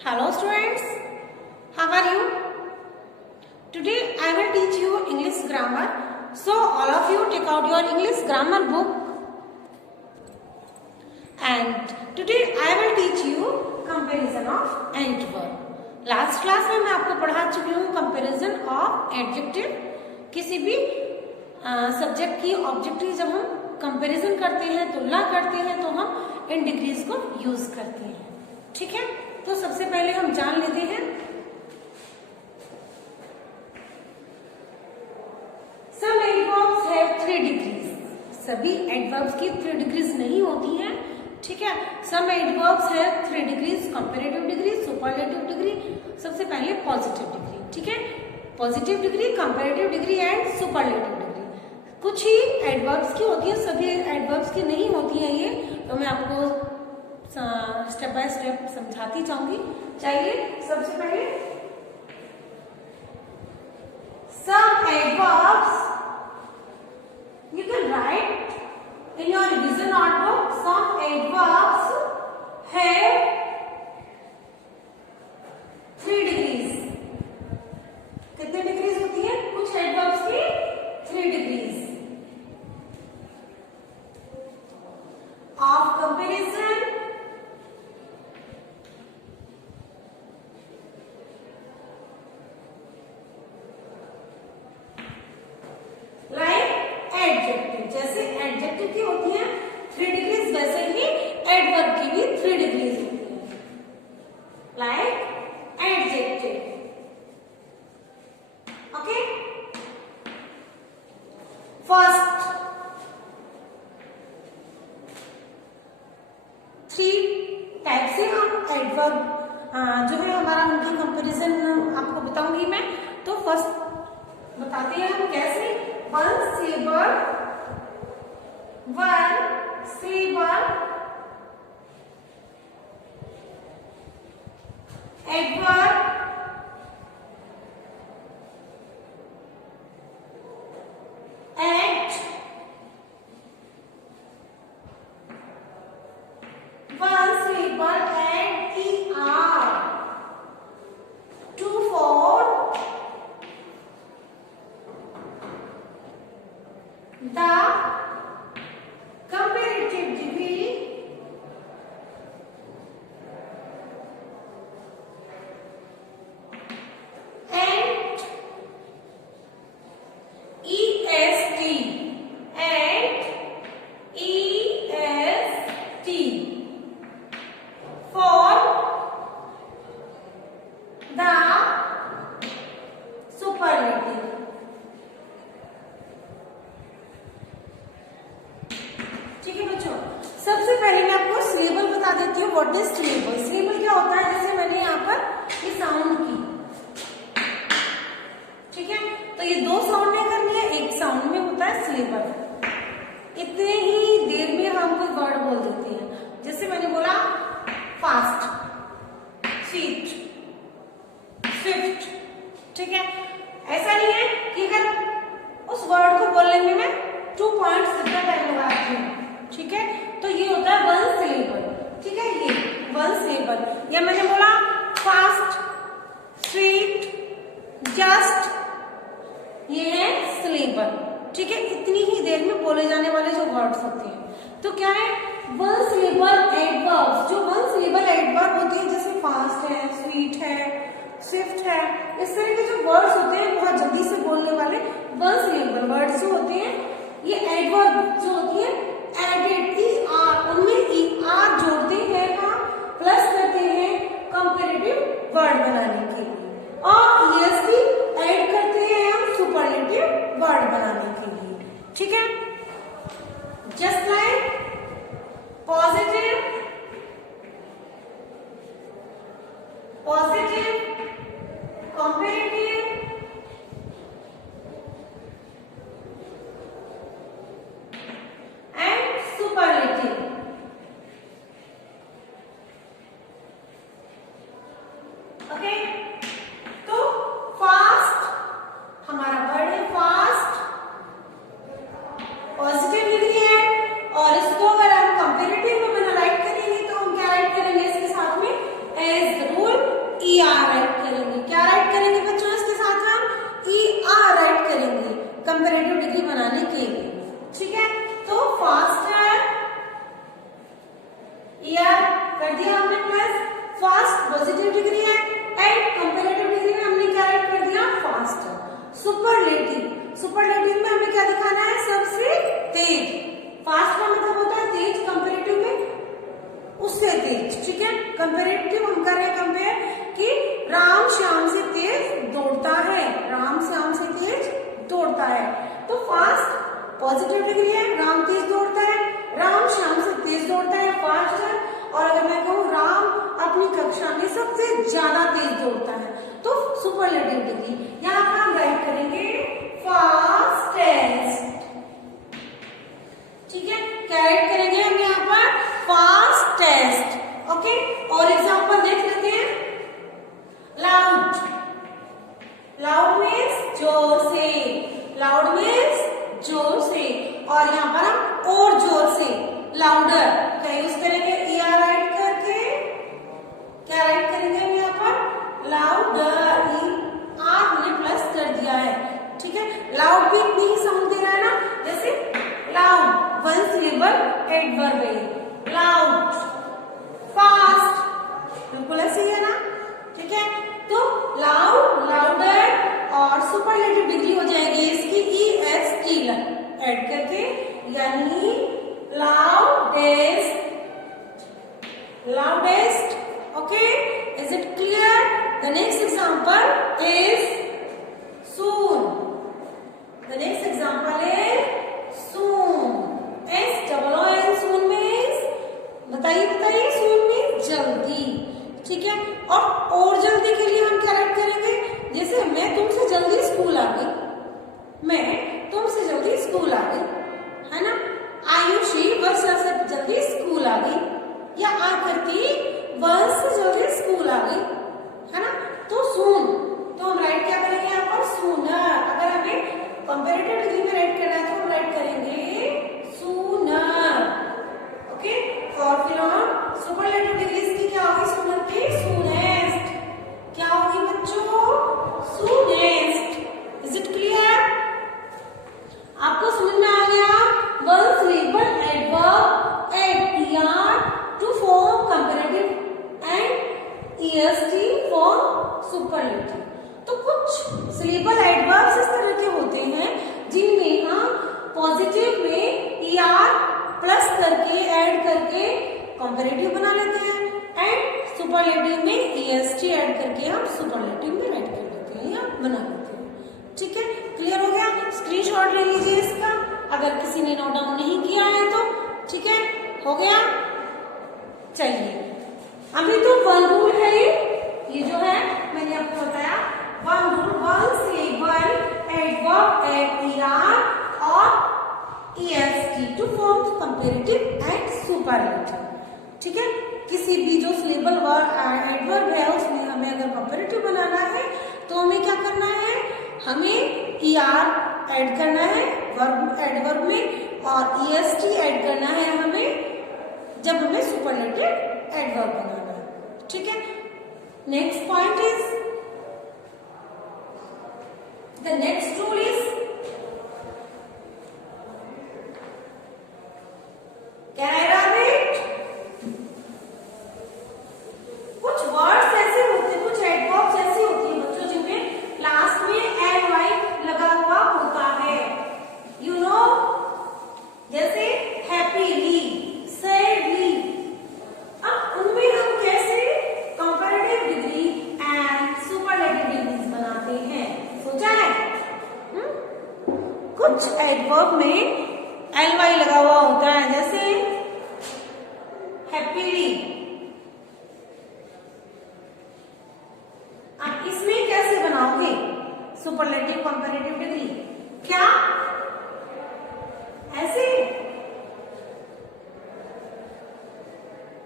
Hello students, how are you? Today I will teach you English grammar. So all of you take out your English grammar book. And today I will teach you comparison of adverb. Last class में मैं आपको पढ़ा चुकी हूँ comparison of adjective. किसी भी subject की objective जब हम कंपैरिजन करते हैं, तुलना करते हैं, तो हम इन डिग्रीज को यूज करते हैं. ठीक है, तो सबसे पहले हम जान लेते हैं सम एडवर्ब्स हैव 3 डिग्रीज. सभी एडवर्ब्स की 3 डिग्रीज नहीं होती हैं. ठीक है, some adverbs have 3 degrees, comparative degree, superlative degree. सबसे पहले पॉजिटिव डिग्री. ठीक है, positive degree, comparative degree and superlative degree. कुछ ही एडवर्ब्स की होती है, सभी एडवर्ब्स की नहीं होती है. ये तो मैं आपको स्टेप बाय स्टेप समझाती जाऊंगी. चलिए, सबसे पहले सम adverbs you can write in your revision notebook. Some adverbs have 3 degrees. कितने डिग्रीज होती है? कुछ एडवर्ब्स की 3 डिग्रीज ऑफ कंपैरिजन, जैसे एडजेक्टिव की होती है 3 डिग्रीज, वैसे ही एडवर्ब की भी 3 डिग्रीज होती है. Like adjective. Okay, first 3 type से हम एडवर्ब जो है हमारा उनकी कंपैरिजन आपको बताऊंगी मैं. तो फर्स्ट बताते हैं हम कैसे. One syllable adverb, at, one syllable, at, er, to, for, the comparative degree, and est, and est, for the superlative. ठीक है बच्चों, सबसे पहले मैं आपको सिलेबल बता देती हूँ. What is syllable? सिलेबल क्या होता है? जैसे मैंने यहाँ पर ये साउंड की, ठीक है, तो ये 2 साउंड में करनी है, एक साउंड में होता है सिलेबल. इतने ही देर में हम कोई वर्ड बोल देते हैं. जैसे मैंने बोला फास्ट, स्वीट, स्विफ्ट. ठीक है, ऐसा नहीं है कि अगर उस वर्ड को बोलने में मैं 2 पॉइंट्स जितना टाइम लगाती हूँ. ठीक है, तो ये होता है 1 सिलेबल. ठीक है, ये 1 सिलेबल. या मैंने बोला फास्ट, स्वीट, जस्ट, ये है सिलेबल. ठीक है, इतनी ही देर में बोले जाने वाले जो वर्ड्स होते हैं, तो क्या है 1 सिलेबल एडवर्ब्स. जो 1 सिलेबल एडवर्ब होते हैं, जैसे फास्ट है, स्वीट है, स्विफ्ट है, इस तरह के जो वर्ड्स होते हैं बहुत जल्दी से बोलने वाले 1 सिलेबल वर्ड्स जो होते हैं, ये एडवर्ब जो होती है एडेड, er, उनमें er जोड़ते हैं हम, प्लस करते हैं कंपैरेटिव वर्ड बनाने के लिए, और est ऐड करते हैं हम सुपरलेटिव वर्ड बनाने के लिए. ठीक है, just like positive, comparative, superlative. Okay, तो फास्ट हमारा वर्ड है फास्ट, पॉजिटिव डिग्री है, और इसको अगर हम कंपैरेटिव में राइट करेंगे तो हम क्या राइट करेंगे इसके साथ में? एज रूल ER राइट करेंगे। क्या राइट करेंगे बच्चों? इसके साथ हम ER राइट करेंगे कंपैरेटिव डिग्री बनाने के लिए। ठीक है, तो फास्ट है ER कर दिया हमने प्लस, फास्ट पॉजिटिव डिग्री है एंड कंपैरेटिव डिग्री में हमने क्या राइट कर दिया? फास्ट। सुपरलेटिव, सुपरलेटिव में हमें क्या दिखाना है? सबसे तेज। फास्ट का मतलब होता है तेज, कंपैरेटिव में उससे तेज। ठीक है, कंपैरेटिव हम कर रहे हैं कंपेयर कि राम श्याम से तेज दौड़ता है, राम श्याम से तेज दौड़ता है। तो फास्ट पॉजिटिव डिग्री है, राम तेज दौड़ता है, राम श्याम से तेज दौड़ता है, फास्ट है। और अगर मैं कहूँ राम अपनी कक्षा में सबसे ज्यादा तेज दौड़ता है, तो सुपरलेटिव डिग्री। यहाँ पर हम राइट करेंगे फास्टेस्ट। ठीक है, क्या राइट करेंगे हम यहाँ पर? फास्टेस्ट। ओके, और एग्जांपल देख लेते हैं। लाउड, लाउड मीन्स जोर से, लाउड मीन्स जोर से। और यहाँ पर हम और जोर से, लाउडर क्या यूज करेंगे? ER राइट करके क्या राइट करेंगे हम यहाँ पर? लाउडर। ER हमने प्लस कर दिया है। ठीक है, लाउड भी इतनी ही साउंड दे रहा है ना, जैसे लाउड वन सिलेबल एडवर्ब है, लाउड। फास्ट बिल्कुल ऐसे ही है ना। ठीक है, तो लाउड, लाउडर और सुपरलेटिव डिग्री हो जाएगी इसकी EST ऐड करके, यानी loudest, loudest. Okay, is it clear? The next example is soon. The next example is soon. SOON, soon means, बताइए बताइए, सून मीन्स जल्दी। ठीक है, और जल्दी के लिए हम क्या राइट करेंगे? जैसे मैं तुमसे जल्दी स्कूल आ गई, मैं तुमसे जल्दी स्कूल आ गई, है ना। आयुषी वर्षा से जल्दी स्कूल आ गई, या आकृति वर्ष से जल्दी स्कूल आ गई, है ना। तो सून, तो हम राइट क्या करेंगे यहाँ पर? सूनर। अगर हमें कंपैरेटिव डिग्री में राइट करना है तो हम राइट करेंगे सूनर। ओके, और फिर हम सुपरलेटिव डिग्री की क्या होगी सूनर की? सूनेस्ट। क्या होगी बच्चों? सूनेस्ट। Is it clear? आपको समझ में आ गया? One syllable adverb add ER to form comparative and EST for superlative. तो कुछ सिलेबल एडवर्ब्स इस तरह के होते हैं जिनमें हम पॉजिटिव में ER प्लस करके ऐड करके कंपैरेटिव बना लेते हैं एंड सुपरलेटिव में EST ऐड करके हम सुपरलेटिव में राइट कर लेते हैं या बना लेते हैं। ठीक है, क्लियर हो गया? स्क्रीनशॉट ले लीजिए इसका, अगर किसी ने नोट डाउन नहीं किया है तो। ठीक है, हो गया? चलिए, अभी तो वन रूल है ये जो है मैंने आपको बताया, one rule, one syllable adverb add ER और EST to form comparative and superlative. ठीक है, किसी भी जो सिलेबल एडवर्ब है उसमें हमें अगर कंपैरेटिव बनाना है तो हमें क्या करना है? हमें ER ऐड करना है वर्ब एडवर्ब में, और EST ऐड करना है हमें जब हमें सुपरलेटिव एडवर्ब बनाना है। ठीक है, next point is, the next rule is, can I right? कुछ वर्ड्स ऐसे होते हैं, कुछ एडवर्ब्स ऐसी होती है बच्चों जिनमें लास्ट में ly लगा हुआ होता है। यू नो, जैसे हैप्पीली, सैडली। अब उनमें हम कैसे comparative degree and superlative degrees बनाते हैं, सोचा है? कुछ एडवर्ब में ly लगा हुआ होता है, जैसे हैप्पीली। आप इसमें कैसे बनाओगे सुपरलेटिव कंपैरेटिव डिग्री? क्या ऐसे?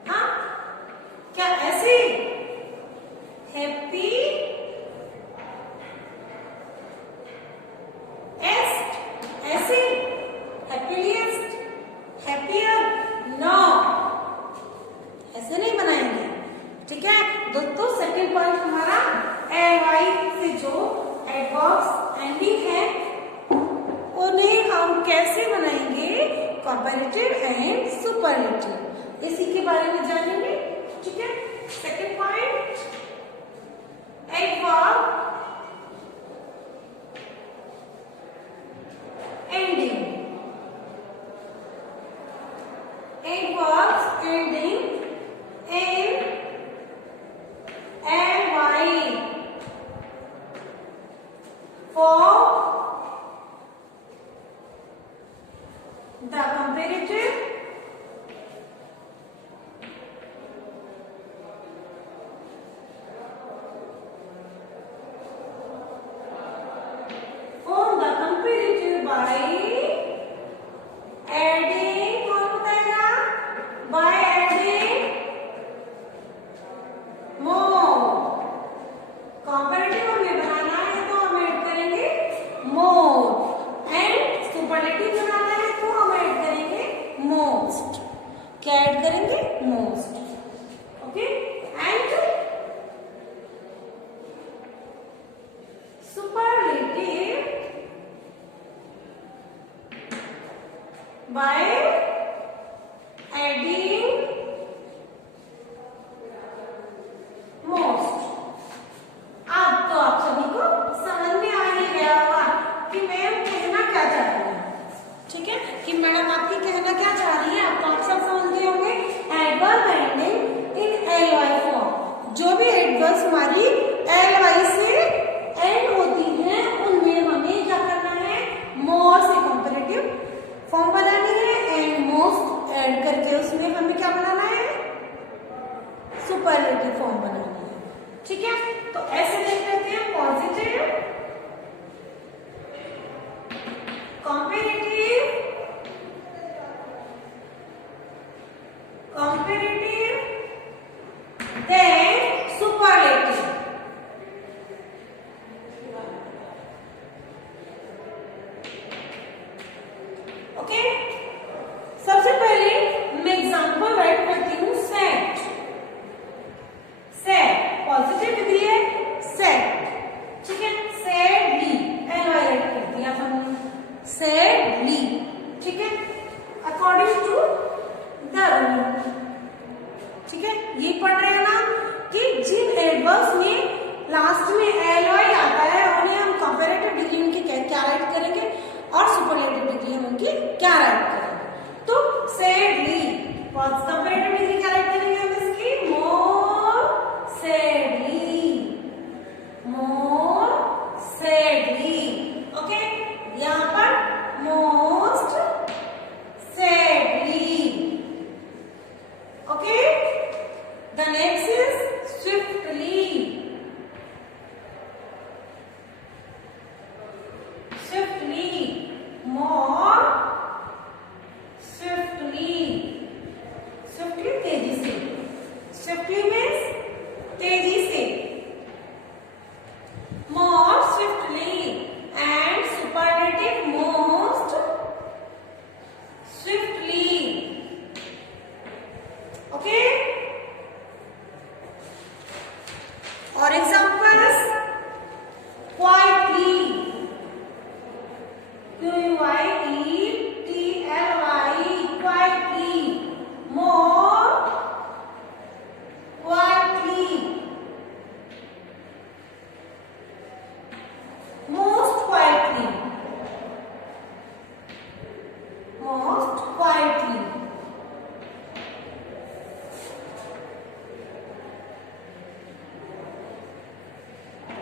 हाँ, क्या ऐसे? हैप्पी एस्ट, ऐसे? हैप्पीलिएस्ट, हैप्पियर? नो, ऐसे नहीं बनाएंगे। ठीक है दोस्तों, सेकंड सेकेंड पॉइंट हमारा ly से जो एडवर्ब्स एंडिंग है उन्हें हम कैसे बनाएंगे, कंपैरेटिव एंड सुपरलेटिव, इसी के बारे में जानेंगे। ठीक है, second point adverb ending, adverbs ending in ly for the comparative by adding, कौन बताएगा, by adding more, कंपैरेटिव हमें बनाना है तो हम ऐड करेंगे more, एंड सुपरलेटिव बनाना है तो हम ऐड करेंगे most, क्या ऐड करेंगे, most, okay, and superlative by adding most। अब तो आप सभी को समझ में आ ही गया होगा कि मैम कहना क्या चाह रही है। ठीक है, कि मैडम आपकी कहना क्या चाह रही है, आपको आप सब समझ गए होंगे। Adverb ending in ly form, जो भी एडवर्ब्स हमारी ly से एंड होती हैं उनमें हमें क्या करना है, मोर से कंपैरेटिव फॉर्म बनानी है एंड मोस्ट ऐड करके उसमें हमें क्या बनाना है, सुपरलेटिव फॉर्म बनानी है। ठीक है, तो ऐसे देख लेते हैं, positive, comparative, comparative, then superlative. Okay, सबसे पहले मैं एग्जांपल राइट करती हूँ। सैड, सैड पॉजिटिव डिग्री है, सैड, ठीक है, सैडली ly राइट कर दिया हमने, सैडली, ठीक है, अकॉर्डिंग टू द रूल। ठीक है, ये पढ़ रहे हैं ना कि जिन एडवर्ब्स में लास्ट में ly आता है उन्हें हम कंपैरेटिव डिग्री उनकी क्या राइट करेंगे और सुपरलेटिव डिग्री हम उनकी क्या राइट करेंगे। तो सैडली कंपैरेटिव डिग्री क्या राइट करेंगे हम इसकी, मोर सैडली, मोर सैडली। ओके, यहाँ पर most sadly. Okay, the next is swiftly, swiftly, more swiftly, swiftly तेजी से, swiftly means तेजी से, more swiftly, and superlative most swiftly। okay, और examples, quietly, Quietly, quietly, more quietly, most quietly, most quietly,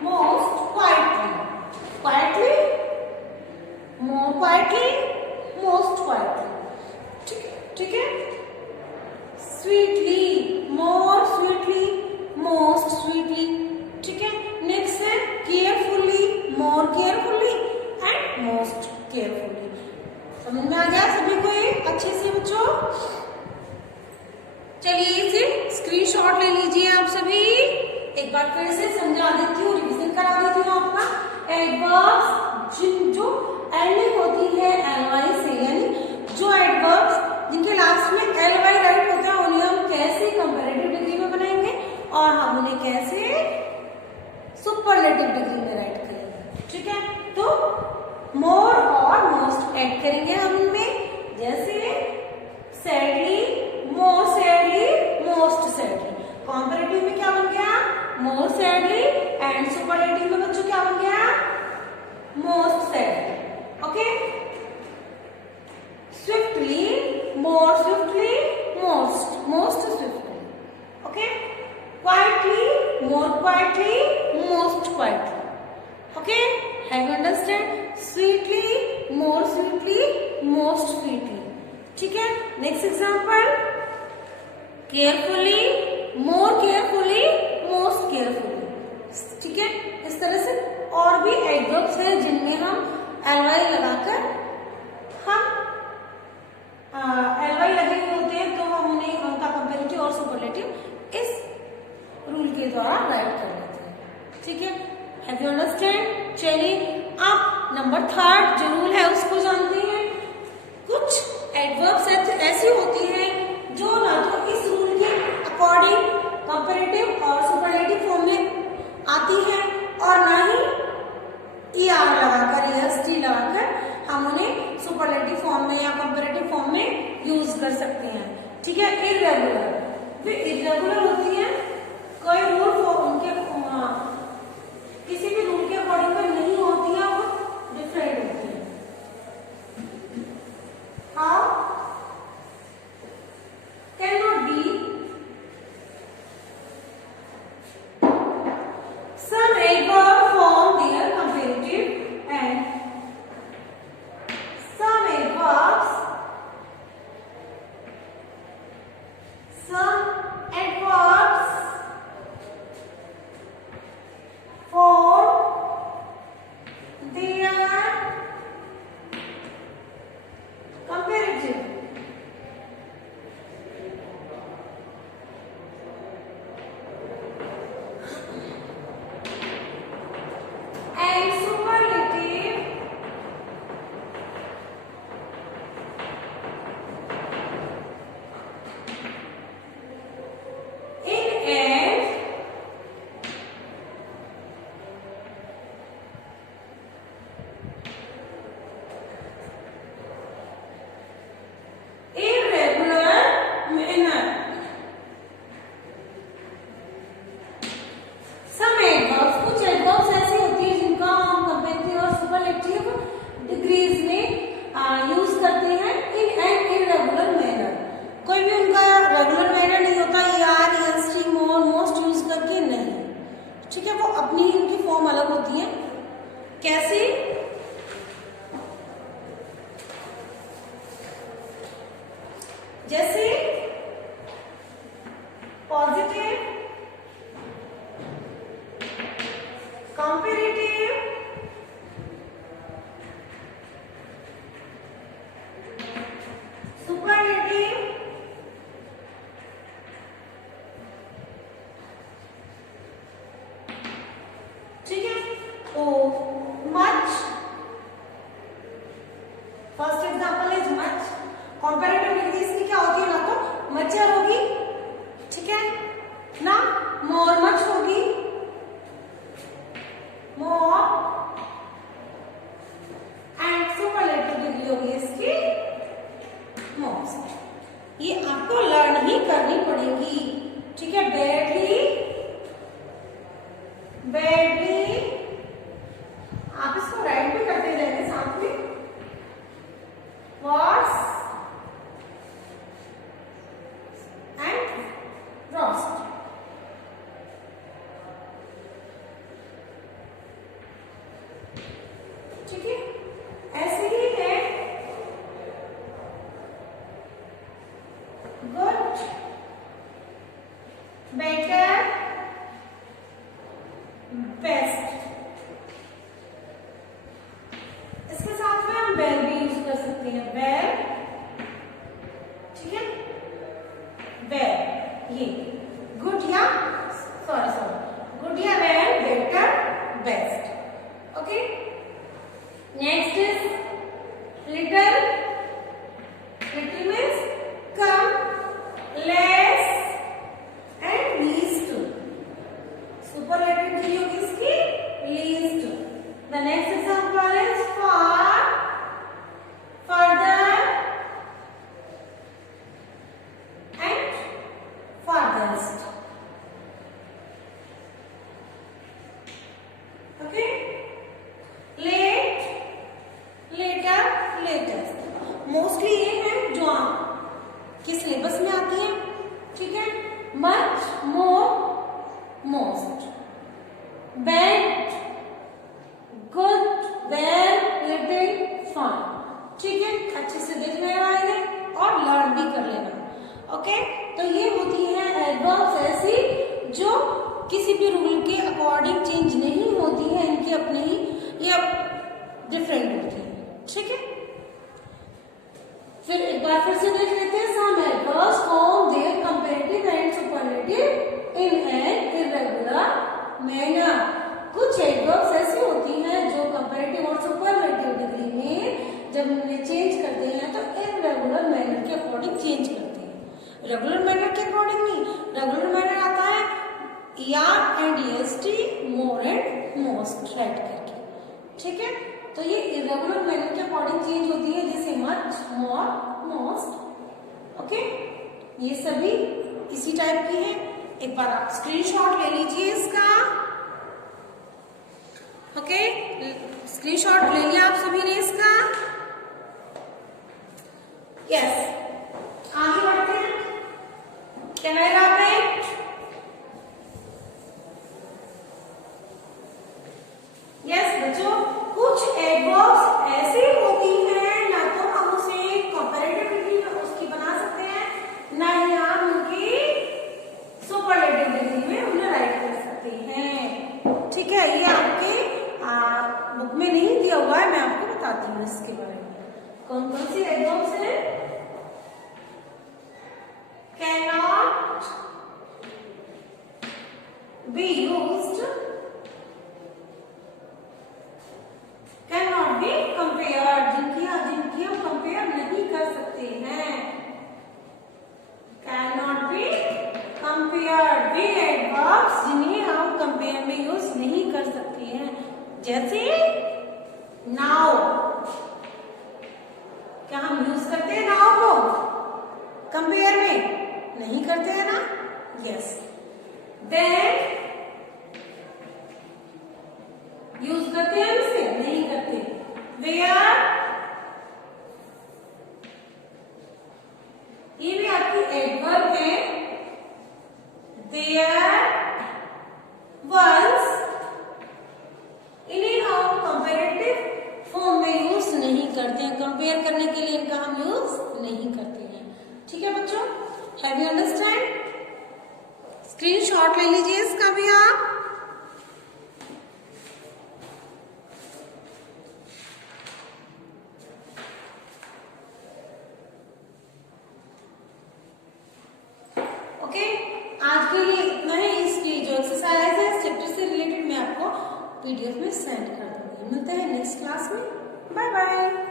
most quietly, quietly, more quietly, most quietly। ठीक है, sweetly, मोर sweetly, most sweetly. ठीक है, next है carefully, more carefully and most carefully. समझ में आ गया सभी को ये अच्छे से बच्चों? चलिए इसे स्क्रीनशॉट ले लीजिए आप सभी। एक बार फिर से समझा देती हूँ, रिवीजन करा देती हूँ आपका। एडवर्ब्स जो एंडिंग होती है ly से, यानी जो एडवर्ब्स जिनके लास्ट में ly राइट होता है उन्हें हम कैसे कंपैरेटिव डिग्री में बनाएंगे और हम उन्हें कैसे सुपरलेटिव डिग्री में राइट करेंगे। ठीक है, तो मोर और मोस्ट ऐड करेंगे हम इनमें, जैसे सैडली, मोर सैडली, मोस्ट सैडली। कॉम्पैरेटिव में क्या बन गया? मोर सैडली, एंड सुपरलेटिव में बच्चों क्या बन गया? Most sadly. Okay, swiftly, more swiftly, most swiftly. Okay, quietly, more quietly, most quietly. Okay, have you understand? Sweetly, more sweetly, most sweetly. ठीक है, नेक्स्ट एग्जांपल, केयरफुली, मोर केयरफुली, मोस्ट केयरफुली। ठीक है, इस तरह से और भी एडवर्ब्स हैं जिनमें हम एलवाई लगाकर हम एलवाई लगे हुए होते हैं, तो हम उन्हें उनका कंपैरेटिव और सुपरलेटिव इस रूल के द्वारा राइट कर लेते हैं। ठीक है, हैव यू अंडरस्टैंड? चलिए अब नंबर 3 जो रूल है उसको जानते हैं। कुछ एडवर्ब्स ऐसी होती हैं जो ना तो इस रूल के अकॉर्डिंग कंपैरेटिव और सुपरलेटिव फॉर्म में आती है और ना ही ER लगाकर, EST लगाकर हम उन्हें सुपरलेटिव फॉर्म में या कंपैरेटिव फॉर्म में यूज कर सकते हैं। ठीक है, इर्रेगुलर, वे इर्रेगुलर होती है, कोई रूल उनके किसी भी रूल के अकॉर्डिंग में नहीं होती है, वो डिफरेंट होती है। How? Can not be some adverb form their comparative and some adverbs form their comparative and superlative in an irregular manner. Some adverbs, कुछ adverbs ऐसी होती है जिनका हम कंपैरेटिव और सुपरलेटिव डिग्रीज में यूज करते हैं इन एन इररेगुलर मैनर। कोई भी उनका रेगुलर मैनर नहीं होता, ER, EST, मोर, मोस्ट यूज करके नहीं। ठीक है, वो अपनी ही उनकी फॉर्म अलग होती है। कैसे? जैसे पॉजिटिव, कंपैरेटिव, सुपरलेटिव, ठीक है। तो much, first example is much. Comparative degrees की क्या होती है? ना तो मचर होगी, ठीक है ना, मोर मच होगी, मोर, एंड सुपरलेटिव डिग्री होगी इसकी मोस्ट। ये आपको लर्न ही करनी पड़ेगी। ठीक है, बैडली, बैडली, आप इसको राइट भी करते जाएंगे साथ में। Worse and worst. ठीक है, ऐसे ही है गुड, बेटर, बेस्ट। इसके साथ में हम वेल भी यूज कर सकते हैं, वेल, ठीक है, वेल, ये गुड या सॉरी गुड या well, better, best. Okay, next is little. Little means come, less and least. Superlative degree होगी इसकी least. The next example is far, further and farthest. Okay? Late, later, latest. Mostly ये है जो आपके syllabus में आती है, ठीक है? Much, more, most, bad, good, well, little, fine, ठीक है? अच्छे से देख लेना इन्हें और लर्न भी कर लेना। ओके, तो ये होती है एडवर्ब्स ऐसी जो किसी भी रूल के अकॉर्डिंग चेंज नहीं होती है, इनके अपने ही या डिफरेंट होती है, ठीक है? फिर एक बार फिर से देख लेते हैं। Some adverbs form their comparative and superlative in an irregular manner. कुछ एडवर्ब्स ऐसी होती हैं जो कंपैरेटिव और सुपरलेटिव डिग्री में जब उन्हें चेंज करते हैं तो इर्रेगुलर मैनर के अकॉर्डिंग चेंज करते हैं। रेगुलर मैनर के अकॉर्डिंग नहीं, रेगुलर मैनर आता है यार and EST, more and most add करके, ठीक है? तो ये इरेगुलर मैनर के अकॉर्डिंग चेंज होती है, जैसे मच, मोर, मोस्ट। ओके, ये सभी इसी टाइप की है। एक बार आप स्क्रीनशॉट ले लीजिए इसका। ओके, स्क्रीनशॉट ले लिया आप सभी ने इसका। यस, आगे बढ़ते हैं। Can I elaborate? यस बच्चों, कुछ एडवर्ब्स ऐसी होती हैं ना तो हम उसे कंपैरेटिव डिग्री में उसकी बना सकते हैं, ना ही हम उनकी सुपरलेटिव डिग्री में उन्हें राइट कर सकते हैं, ठीक है? ये आपके बुक में नहीं दिया हुआ है, मैं आपको बताती हूँ इसके बारे में। कौन कौन सी एडवर्ब्स हैं? Can not be used, cannot be compared, जिनकी हम कंपेयर नहीं कर सकते हैं। cannot be compared, way adverbs जिन्हें हम कंपेयर में यूज नहीं कर सकते हैं, जैसे नाउ। क्या हम यूज करते हैं नाउ को कंपेयर में? नहीं करते हैं ना? यस। देन यूज करते हैं इसे? नहीं करते। वेयर, ये भी आपकी एडवर्ब है। देयर, वंस, इन्हें हम कंपैरेटिव फॉर्म में यूज नहीं करते हैं, कंपेयर करने के लिए इनका हम यूज नहीं करते हैं, ठीक है बच्चों? Have you understand? स्क्रीनशॉट ले लीजिए इसका भी आप। आज के लिए इतना ही। इसकी जो एक्सरसाइज है इस चैप्टर से रिलेटेड मैं आपको पीडीएफ में सेंड कर दूंगी। मिलते हैं नेक्स्ट क्लास में। Bye bye.